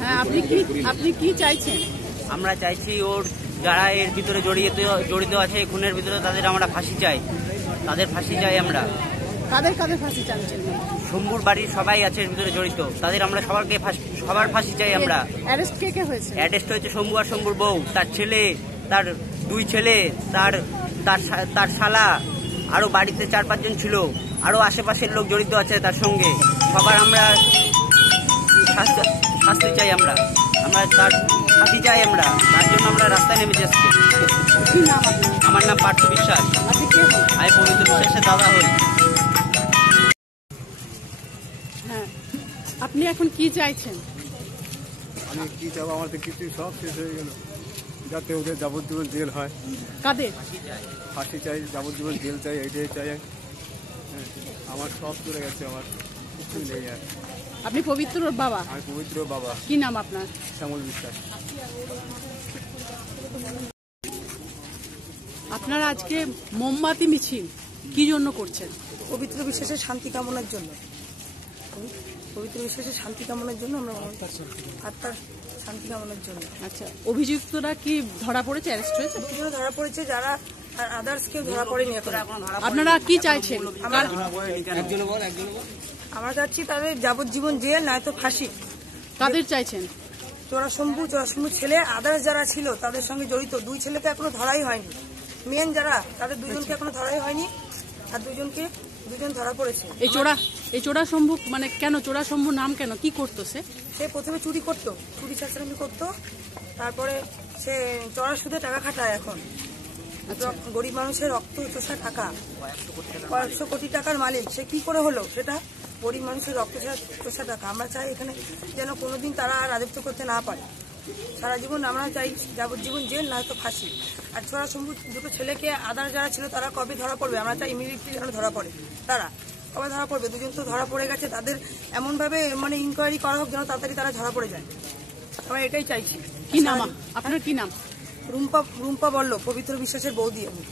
হ্যাঁ, আপনি কি চাইছেন? আমরা চাইছি ওর যারা এর ভিতরে জড়িত আছে খুনের ভিতরে তাদের আমরা ফাঁসি চাই, তাদের ফাঁসি চাই আমরা। কাদের ফাঁসি চাইছেন? শম্ভুর বাড়ির সবাই আছে এর ভিতরে জড়িত, তাদের আমরা সবার ফাঁসি চাই আমরা। অ্যারেস্ট কে হয়েছে? অ্যারেস্ট হয়েছে শম্ভু আর শম্ভুর বউ, তার ছেলে, তার 2 ছেলে, তার শালা, আরো বাড়িতে 4-5 জন ছিল, আরো আশেপাশের লোক জড়িত আছে তার সঙ্গে। সবার আমরা শাস্তি চাই, আমরা তার ফাঁসি চাই আমরা, তার জন্য আমরা রাস্তায় নেমেছি আজকে। আমার নাম পার্থ বিশ্বাস। আমি পবিত্র বিশ্বাসের দাদা হই। হ্যাঁ, আপনি এখন কি চাইছেন? আমি কি চাবো, আমার তো কিছুই সব শেষ হয়ে গেল, যাতে ওদের যাবজ্জীবন জেল হয়। কাদের? ফাঁসি চাই, যাবজ্জীবন জেল চাই, এইটাই চাই। আমার সব চলে গেছে, আমার কিছুই নেই আর। আপনি পবিত্রর বাবা? আমি পবিত্র বাবা। কি নাম আপনার? শ্যামল বিশ্বাস। আপনারা আজকে মোমবাতি মিছিল কি জন্য করছেন? পবিত্র বিশ্বাসের শান্তি কামনার জন্য। পবিত্র বিশ্বাসের শান্তি কামনার জন্য আমরা আত্মার শান্তি কামনার জন্য। আচ্ছা, অভিযুক্তরা কি ধরা পড়েছে, অ্যারেস্ট হয়েছে? দুজনে ধরা পড়েছে, যারা আর আদার্স কেউ ধরা পড়েনি এখন। আপনারা কি চাইছেন? আমরা চাচ্ছি তাদের যাবজ্জীবন জেল, নয়তো ফাঁসি। কাদের চাইছেন? চোরা শম্ভু ছেলে, আদার্স যারা ছিল তাদের সঙ্গে জড়িত 2 ছেলেকে এখনো ধরাই হয়নি। মেন যারা, তাদের 2জনকে এখনো ধরাই হয়নি, আর 2জন ধরা পড়েছে। এই চোরা শম্ভু মানে কেন? চোরা শম্ভু নাম কেন? কি করতো সে? প্রথমে চুরি করতো, চুরি চাকরি করতো, তারপরে সে চড়া সুদে টাকা খাটায় এখন। গরিব মানুষের রক্ত চোষা টাকা, কয়েকশো কোটি টাকার মালিক। সে কি করে হলো সেটা? গরিব মানুষের রক্ত চোষা টাকা। আমরা চাই এখানে যেন কোনোদিন তারা রাজত্ব করতে না পারে। সারা জীবন আমরা চাই যাবজ্জীবন জেল, নয়তো ফাঁসি। আর চোরা শম্ভু 2 ছেলেকে আদার যারা ছিল তারা কবে ধরা পড়বে? আমরা চাই ইমিডিয়েটলি যেন ধরা পড়ে। তারা কবে ধরা পড়বে? 2জন তো ধরা পড়ে গেছে, তাদের এমনভাবে মানে ইনকোয়ারি করা হোক যেন তাড়াতাড়ি তারা ধরা পড়ে যায়। আমরা এটাই চাইছি। কি নাম আপনার? কি নাম? রুম্পা বলল, পবিত্র বিশ্বাসের বৌদি আমি।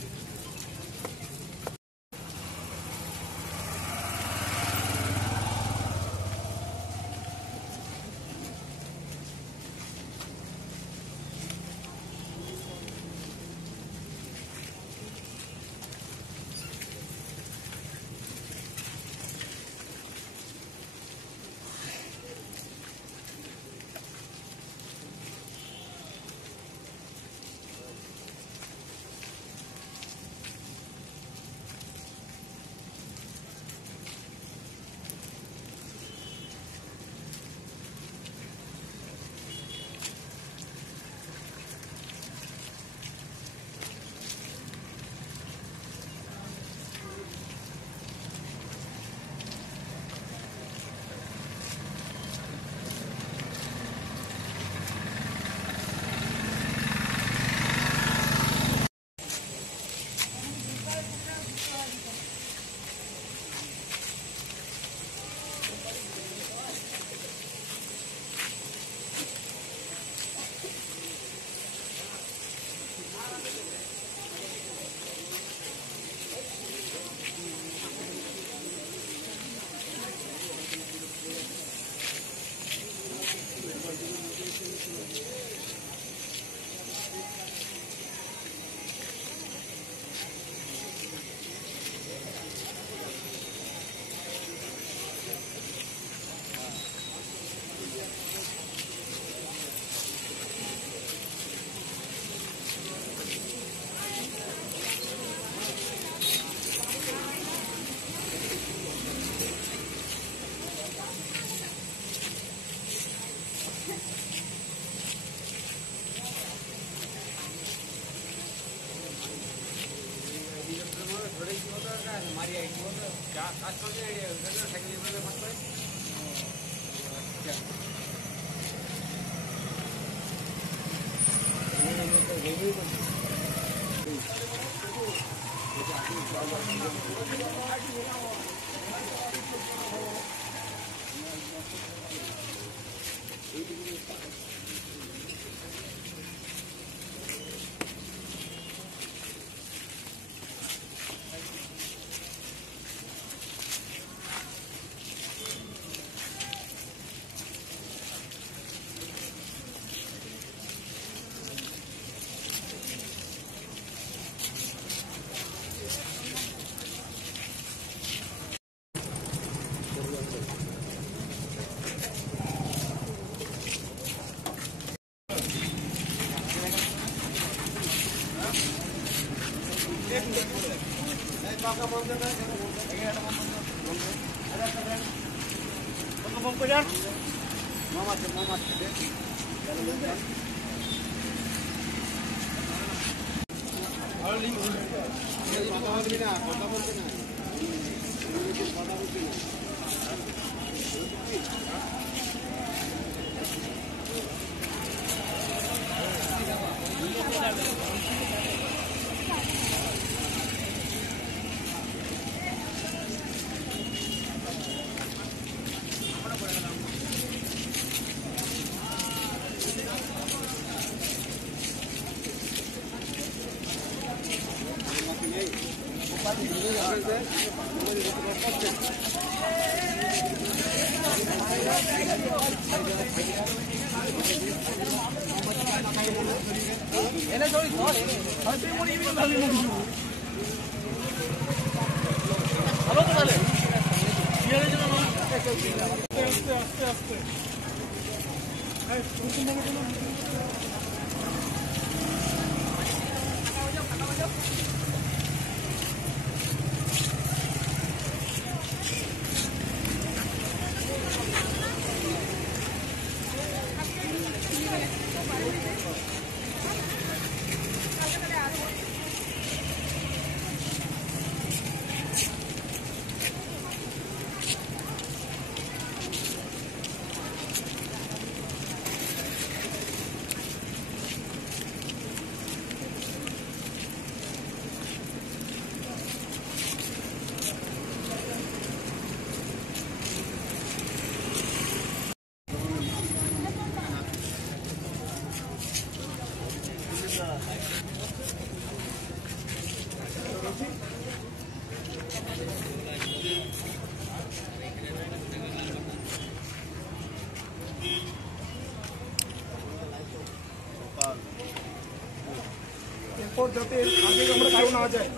এরপর যাতে আগে আমরা কারো না যায়